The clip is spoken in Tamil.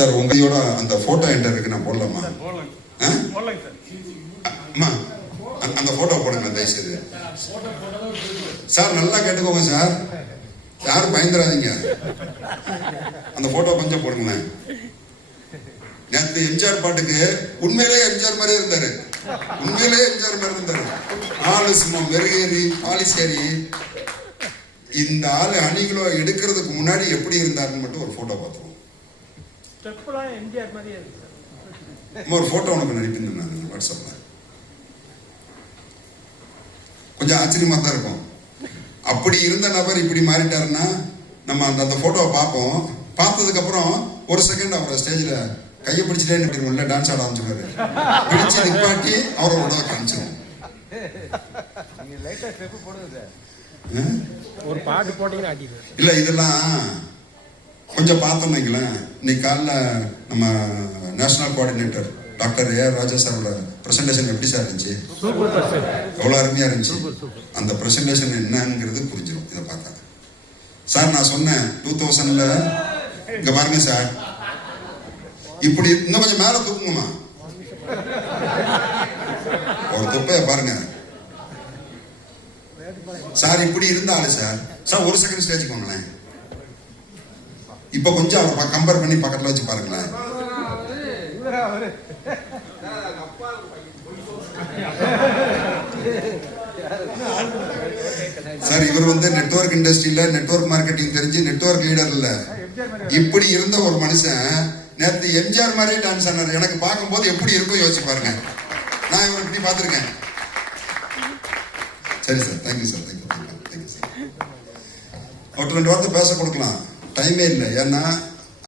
சார் உங்களோட அந்த போட்டோ என்கிட்ட இருக்கு, நான் போடலாமா? அம்மா அந்த போட்டோ போடுங்க தயவுசெய்து. சார் நல்லா கேட்டுக்கோங்க சார், யாரும் பயந்துடாதீங்க. அந்த போட்டோ கொஞ்சம் போடுங்களேன். நேற்று எம்ஜிஆர் பாட்டுக்கு உண்மையிலேயே எம்ஜிஆர் மாதிரி இருந்தாரு, உண்மையிலேயே எம்ஜிஆர் மாதிரி இருந்தாரு. ஆளு சும்மா மெருகேறி பாலிசேரி. இந்த ஆளு அணிகளோ எடுக்கிறதுக்கு முன்னாடி எப்படி இருந்தாருன்னு மட்டும் ஒரு போட்டோ பார்த்துருவோம். ஒரு போட்டோ உனக்கு நடிப்பேன் நான் வாட்ஸ்அப்ல. கொஞ்சம் ஆச்சரியமா தான் இருக்கும். அப்படி இருந்த நபர் இப்படி மாறிட்டாருன்னா நம்ம அந்த போட்டோவை பார்ப்போம். பார்த்ததுக்கு அப்புறம் ஒரு செகண்ட் அவரை ஸ்டேஜ்ல கையை பிடிச்சிட்டே நிற்கிறோம்ல, டான்ஸ் ஆட ஆரம்பிச்சுவாரு. பிடிச்சு நிப்பாட்டி அவரை உடவை காமிச்சிடும். ஒரு பாட்டு போட்டீங்கன்னா இல்ல இதெல்லாம் கொஞ்சம் பார்த்தோம் வைங்களேன். இன்னைக்கு காலைல நம்ம நேஷனல் கோஆர்டினேட்டர் டாக்டர் ஏஆர் ராஜா சாரோட பிரசன்டேஷன் எப்படி சார் இருந்துச்சு? எவ்வளோ அருமையா இருந்துச்சு. அந்த பிரசன்டேஷன் என்னங்கிறது புரிஞ்சிடும் இதை பார்த்தா. சார் நான் சொன்னேன் 2000ல இங்க பாருங்க சார், இப்படி இன்னும் கொஞ்சம் மேல தூக்குங்கம்மா, ஒரு தொப்பைய பாருங்க சார். இப்படி இருந்தாலும் சார் சார் ஒரு செகண்ட் ஸ்டேஜ் போங்களேன். இப்ப கொஞ்சம் அவர் கம்பேர் பண்ணி பக்கத்துல வச்சு பாருங்களேன். சார் இவர் வந்து நெட்வொர்க் இண்டஸ்ட்ரியில நெட்வொர்க் மார்க்கெட்டிங் தெரிஞ்சு நெட்வொர்க் லீடர் இல்ல. இப்படி இருந்த ஒரு மனுஷன் நேற்று எம்ஜிஆர் மாதிரியே டான்ஸ் ஆனார். எனக்கு பார்க்கும்போது எப்படி இருக்கும் யோசிச்சு பாருங்க. நான் இவர் இப்படி பார்த்துருக்கேன். சரி sir, thank you sir, thank you sir. ஒரு 2 வார்த்தை பேச கொடுக்கலாம், டைமே இல்லை. ஏன்னா